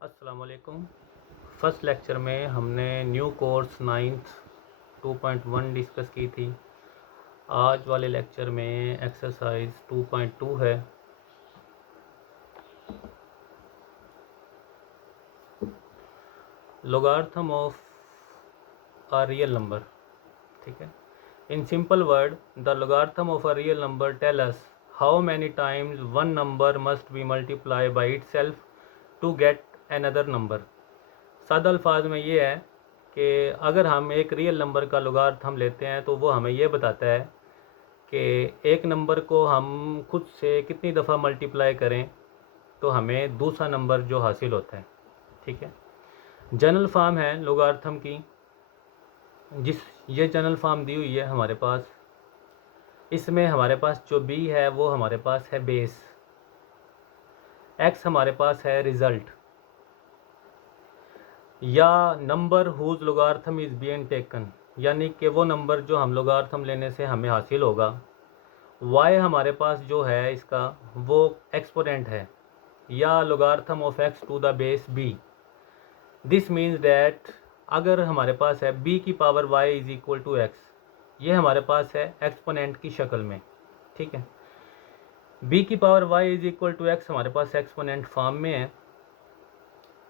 अस्सलाम वालेकुम। First lecture में हमने न्यू कोर्स 9th 2.1 डिस्कस की थी। आज वाले लेक्चर में एक्सरसाइज 2.2 है। Logarithm of a real number. ठीक है। In simple word, the logarithm of a real number tell us how many times one number must be multiply by itself to get another number. सादा अल्फाज में ये है कि अगर हम एक रियल नंबर का लोगार्थम लेते हैं तो वो हमें ये बताता है कि एक नंबर को हम खुद से कितनी दफ़ा मल्टीप्लाई करें तो हमें दूसरा नंबर जो हासिल होता है। ठीक है। जनरल फॉर्म है लोगार्थम की, ये जनरल फॉर्म दी हुई है हमारे पास। इसमें हमारे पास जो b है वो हमारे पास है बेस, x हमारे पास है रिज़ल्ट या number whose logarithm is being taken, यानी कि वो नंबर जो हम लोगार्थम लेने से हमें हासिल होगा। y हमारे पास जो है इसका वो एक्सपोनेंट है या logarithm of x to the base b। This means that अगर हमारे पास है b की power y is equal to x, ये हमारे पास है एक्सपोनेंट की शक्ल में। ठीक है। b की power y is equal to x हमारे पास एक्सपोनेंट फॉर्म में है।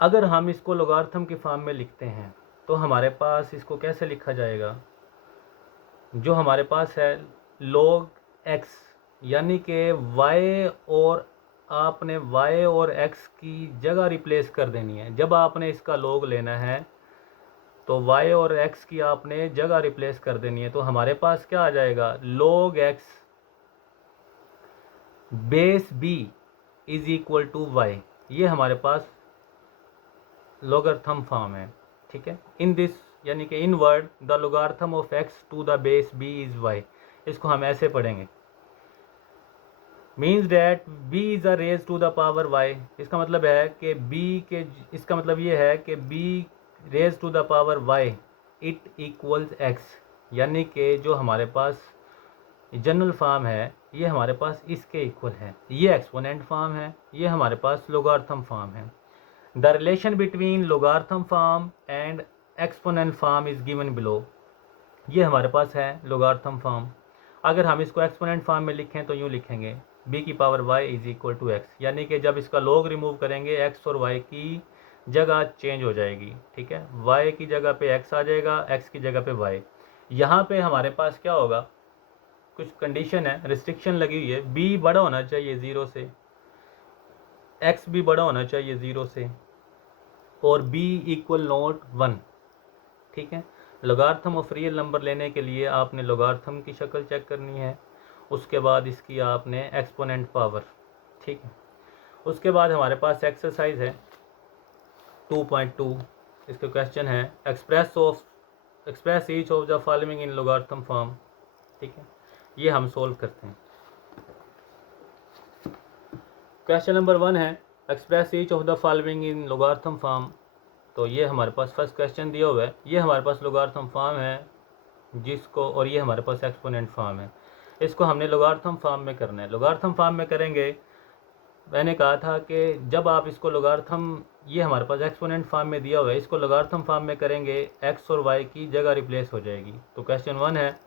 अगर हम इसको लोगार्थम की फॉर्म में लिखते हैं तो हमारे पास इसको कैसे लिखा जाएगा, जो हमारे पास है log x, यानी कि y और आपने y और x की जगह रिप्लेस कर देनी है। जब आपने इसका log लेना है तो y और x की आपने जगह रिप्लेस कर देनी है। तो हमारे पास क्या आ जाएगा, log x base b is equal to y। ये हमारे पास लोगार्थम फॉर्म है। ठीक है। इन दिस यानी कि in word the logarithm of x to the base b is y। इसको हम ऐसे पढ़ेंगे, means that b is a raise to the power y। इसका मतलब है कि इसका मतलब ये है कि b raise to the power y it equals x, यानी कि जो हमारे पास जनरल फॉर्म है ये हमारे पास इसके इक्वल है। ये एक्सपोनेंट फॉर्म है, ये हमारे पास लोगार्थम फॉर्म है। The relation between logarithm form and exponent form is given below. ये हमारे पास है लोगार्थम फॉर्म। अगर हम इसको एक्सपोनेंट फॉर्म में लिखें तो यूँ लिखेंगे b की power y is equal to x, यानी कि जब इसका log रिमूव करेंगे x और y की जगह चेंज हो जाएगी। ठीक है। y की जगह पे x आ जाएगा, x की जगह पे y। यहाँ पे हमारे पास क्या होगा, कुछ कंडीशन है, रिस्ट्रिक्शन लगी हुई है। b बड़ा होना चाहिए 0 से, x भी बड़ा होना चाहिए 0 से और b इक्वल नॉट 1। ठीक है। लोगार्थम ऑफ रियल नंबर लेने के लिए आपने लोगार्थम की शक्ल चेक करनी है, उसके बाद इसकी आपने एक्सपोनेंट पावर। ठीक है। उसके बाद हमारे पास एक्सरसाइज है 2.2। इसका क्वेश्चन है express each of the following in logarithm form. ठीक है। ये हम सोल्व करते हैं। क्वेश्चन नंबर 1 है express each of the following in logarithm form. तो ये हमारे पास फर्स्ट क्वेश्चन दिया हुआ है। ये हमारे पास लोगार्थम फॉर्म है जिसको, और ये हमारे पास एक्सपोनेंट फॉर्म है। इसको हमने लोगार्थम फॉर्म में करना है। लोगार्थम फॉर्म में करेंगे, मैंने कहा था कि जब आप इसको लोगार्थम, ये हमारे पास एक्सपोनेंट फॉर्म में दिया हुआ है, इसको लोगार्थम फॉर्म में करेंगे x और y की जगह रिप्लेस हो जाएगी। तो क्वेश्चन 1 है,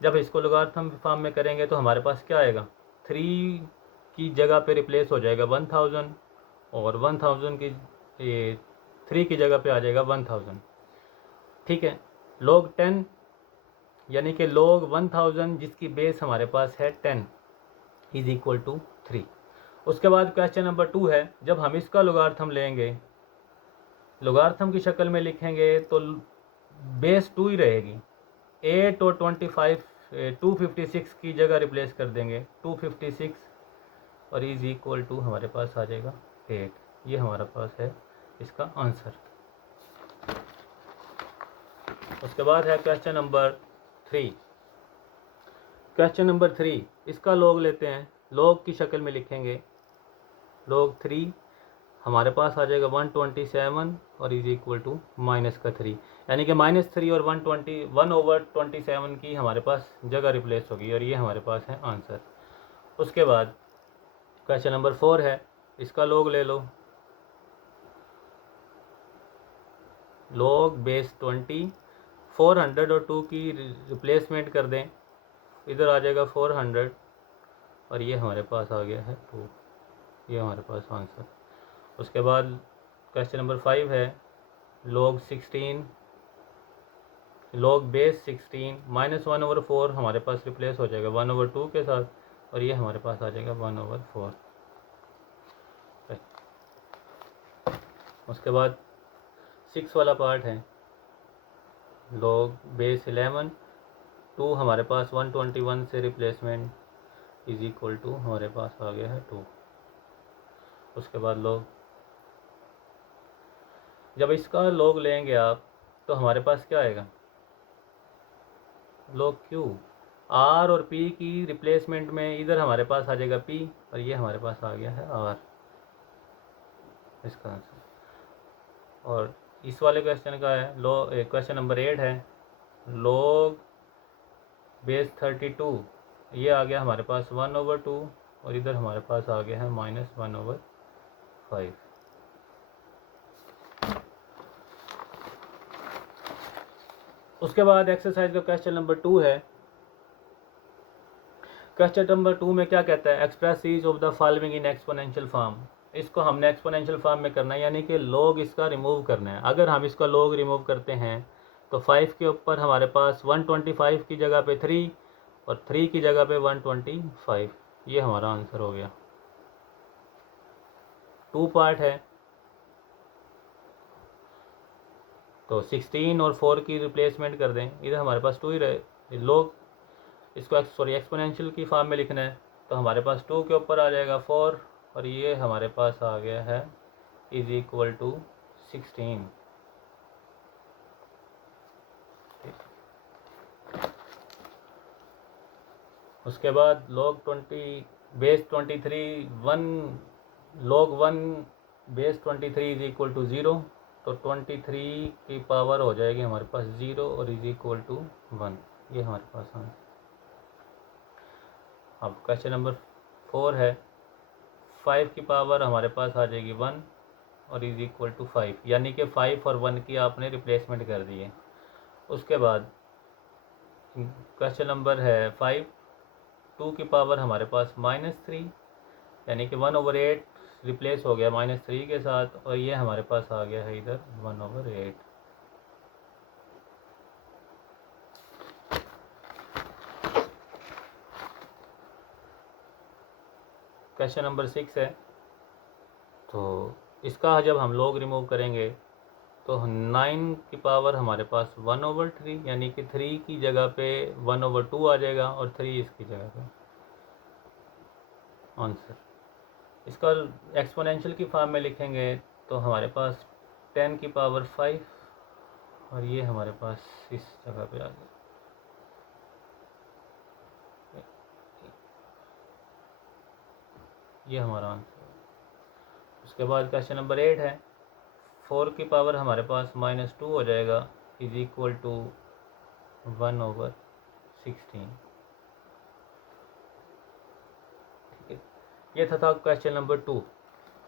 जब इसको लोगार्थम फॉर्म में करेंगे तो हमारे पास क्या आएगा, 3 की जगह पे रिप्लेस हो जाएगा 1000 और 1000 की 3 की जगह पे आ जाएगा 1000। ठीक है। log 10 यानी कि log 1000 जिसकी बेस हमारे पास है 10 इज इक्वल टू 3। उसके बाद क्वेश्चन नंबर 2 है, जब हम इसका लोगार्थम लेंगे, लोगार्थम की शक्ल में लिखेंगे तो बेस 2 ही रहेगी। 8 और 25 256 की जगह रिप्लेस कर देंगे 256 और इज इक्वल टू हमारे पास आ जाएगा 8। ये हमारा पास है इसका आंसर। उसके बाद है क्वेश्चन नंबर 3। क्वेश्चन नंबर 3 इसका log लेते हैं, log की शक्ल में लिखेंगे। log 3 हमारे पास आ जाएगा 127 और इज इक्वल टू माइनस का 3, यानी कि -3 और 1/27 की हमारे पास जगह रिप्लेस होगी और ये हमारे पास है आंसर। उसके बाद क्वेश्चन नंबर 4 है, इसका log ले लो। log बेस 20, 400 और 2 की रिप्लेसमेंट कर दें, इधर आ जाएगा 400 और ये हमारे पास आ गया है 2, ये हमारे पास आंसर। उसके बाद क्वेश्चन नंबर 5 है log 16, log बेस 16 -1/4 हमारे पास रिप्लेस हो जाएगा 1/2 के साथ और ये हमारे पास आ जाएगा 1/4। उसके बाद 6 वाला पार्ट है log बेस 11, 2 हमारे पास 121 से रिप्लेसमेंट इज इक्वल टू हमारे पास आ गया है 2। उसके बाद log, जब इसका log लेंगे आप तो हमारे पास क्या आएगा, log Q, R और P की रिप्लेसमेंट में इधर हमारे पास आ जाएगा P और ये हमारे पास आ गया है R, इसका आंसर। और इस वाले क्वेश्चन का है क्वेश्चन नंबर 8 है log बेस 32, ये आ गया हमारे पास 1/2 और इधर हमारे पास आ गया है -1/5। उसके बाद एक्सरसाइज का क्वेश्चन नंबर 2 है। क्वेश्चन नंबर 2 में क्या कहता है, express series of the following in exponential form. इसको हमने एक्सपोनेंशियल फॉर्म में करना है, यानी कि log इसका रिमूव करना है। अगर हम इसका log रिमूव करते हैं तो 5 के ऊपर हमारे पास 125 की जगह पे 3 और 3 की जगह पे 125, ये हमारा आंसर हो गया। 2 पार्ट है तो 16 और 4 की रिप्लेसमेंट कर दें, इधर हमारे पास 2 ही रहे। log इसको एक्सपोनेंशियल की फॉर्म में लिखना है तो हमारे पास 2 के ऊपर आ जाएगा 4 और ये हमारे पास आ गया है इज इक्वल टू 16। उसके बाद log 20 base 23 log 1 base 23 is equal to 0, तो 23 की पावर हो जाएगी हमारे पास 0 और इज इक्वल टू 1, ये हमारे पास आंसर। अब क्वेश्चन नंबर 4 है 5 की पावर हमारे पास आ जाएगी 1 और इज इक्वल टू 5, यानी कि 5 और 1 की आपने रिप्लेसमेंट कर दी है। उसके बाद क्वेश्चन नंबर है 5, 2 की पावर हमारे पास -3, यानी कि 1/8 रिप्लेस हो गया -3 के साथ और ये हमारे पास आ गया है इधर 1/8। क्वेश्चन नंबर 6 है तो इसका जब हम log रिमूव करेंगे तो 9 की पावर हमारे पास 1/3, यानी कि 3 की जगह पे 1/2 आ जाएगा और 3 इसकी जगह पे आंसर। इसका एक्सपोनेंशियल की फॉर्म में लिखेंगे तो हमारे पास 10 की पावर 5 और ये हमारे पास इस जगह पे आ गया। ये हमारा आंसर है। उसके बाद क्वेश्चन नंबर 8 है 4 की पावर हमारे पास -2 हो जाएगा इज इक्वल टू 1/16। ठीक है, ये था क्वेश्चन नंबर 2।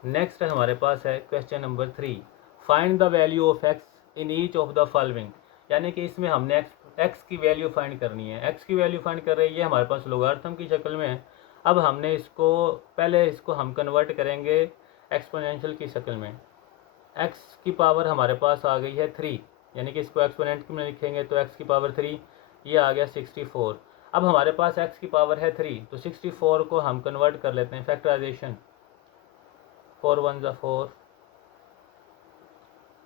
नेक्स्ट हमारे पास है question number 3, find the value of x in each of the following, यानी कि इसमें हमने x की वैल्यू फाइंड करनी है। x की वैल्यू फाइंड कर रहे हैं, ये हमारे पास लोगारिथम की शक्ल में है। अब हमने इसको पहले इसको हम कन्वर्ट करेंगे एक्सपोनेंशियल की शक्ल में। x की पावर हमारे पास आ गई है 3, यानी कि इसको एक्सपोनेंट में लिखेंगे तो x की पावर 3, ये आ गया 64। अब हमारे पास x की पावर है 3, तो 64 को हम कन्वर्ट कर लेते हैं फैक्टराइजेशन। 4 1 ज़ा 4,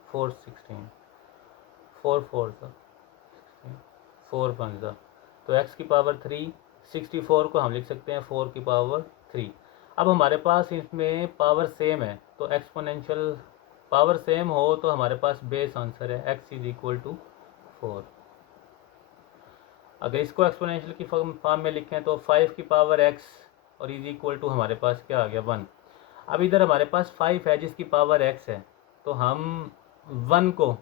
4 16, 4 4 ज़ा 16, 4 1 ज़ा, तो x की पावर 3, 64 को हम लिख सकते हैं 4 की पावर 3। अब हमारे पास इसमें पावर सेम है तो एक्सपोनेंशियल पावर सेम हो तो हमारे पास बेस आंसर है x इज इक्वल टू 4। अगर इसको एक्सपोनेंशियल की फॉर्म में लिखें तो 5 की पावर x और इज इक्वल टू हमारे पास क्या आ गया 1। अब इधर हमारे पास 5 है जिसकी पावर x है, तो हम 1 को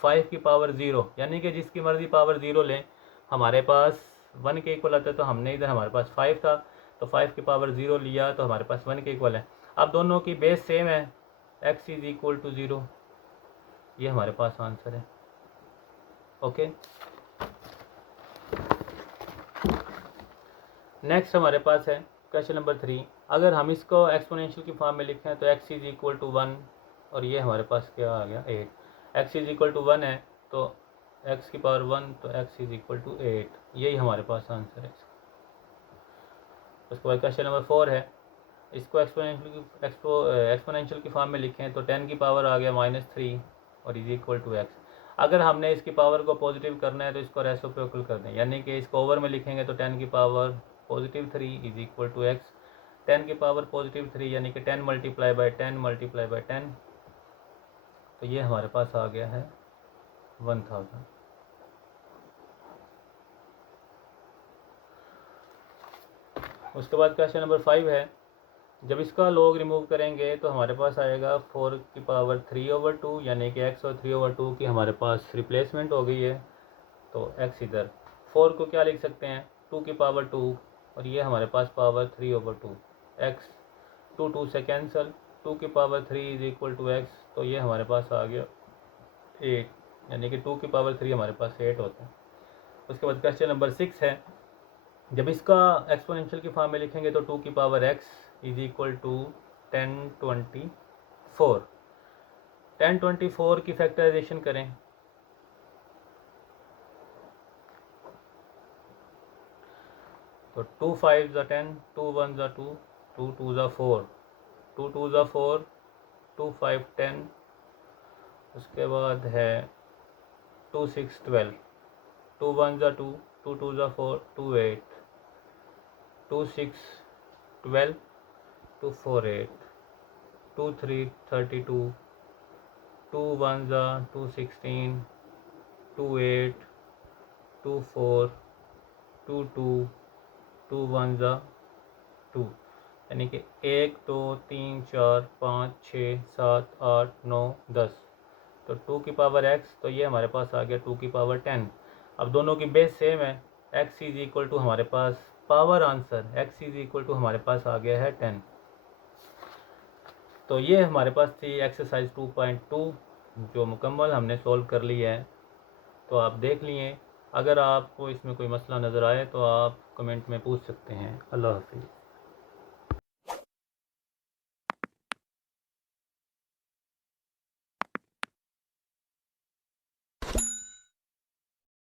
5 की पावर 0, यानी कि जिसकी मर्जी पावर 0 लें, हमारे पास 1 के इक्वल आता है। तो हमने इधर हमारे पास 5 था तो 5 की पावर 0 लिया तो हमारे पास 1 के इक्वल है। अब दोनों की बेस सेम है, x इज इक्वल टू 0, ये हमारे पास आंसर है। ओके, नेक्स्ट हमारे पास है क्वेश्चन नंबर 3। अगर हम इसको एक्सपोनेंशियल की फॉर्म में लिखें तो x इज इक्वल टू 1 और ये हमारे पास क्या आ गया 8। x इज इक्वल टू 1 है तो x की पावर 1 तो x इज इक्वल टू 8, यही हमारे पास आंसर है। उसके बाद क्वेश्चन नंबर 4 है, इसको एक्सपोनेंशियल की फॉर्म में लिखें तो 10 की पावर आ गया -3 और इज इक्वल टू x। अगर हमने इसकी पावर को पॉजिटिव करना है तो इसको रेसिप्रोकल कर दें, यानी कि इसको ओवर में लिखेंगे तो 10 की power +3 is equal to x। 10 की पावर +3 यानी कि 10 मल्टीप्लाई बाय 10 तो ये हमारे पास आ गया है 1000। उसके बाद क्वेश्चन नंबर 5 है, जब इसका लॉग रिमूव करेंगे तो हमारे पास आएगा 4 की पावर 3/2 यानी कि x और 3/2 की हमारे पास रिप्लेसमेंट हो गई है। तो x इधर 4 को क्या लिख सकते हैं 2 की पावर 2 और ये हमारे पास पावर 3/2। x 2 से कैंसल, 2 की power 3 is equal to x तो ये हमारे पास आ गया 8 यानी कि 2 की पावर 3 हमारे पास 8 होता है। उसके बाद क्वेश्चन नंबर 6 है, जब इसका एक्सपोनेंशियल की फॉर्म में लिखेंगे तो 2 की power x is equal to 1024। 1024 की फैक्टराइजेशन करें तो 2 5 ज़ा 10, 2 1 ज़ा 2, 2 2 ज़ा 4, 2 2 ज़ा 4, 2 5 10। उसके बाद है 2 6 12, 2 1 ज़ा 2, 2 2 ज़ा 4, 2 8, 2 6 12, 2 4 8, 2 3 32, 2 1 ज़ा 2 16, 2 8, 2 4, 2 2, 2 1 ज़ा 2 यानी कि 1 2 3 4 5 6 7 8 9 10। तो 2 की पावर x तो ये हमारे पास आ गया 2 की पावर 10। अब दोनों की बेस सेम है, x इज इक्वल टू हमारे पास power answer x is equal to हमारे पास आ गया है 10। तो ये हमारे पास थी एक्सरसाइज 2.2 जो मुकम्मल हमने सॉल्व कर ली है। तो आप देख लिए, अगर आपको इसमें कोई मसला नज़र आए तो आप कमेंट में पूछ सकते हैं। अल्लाह हाफिज़।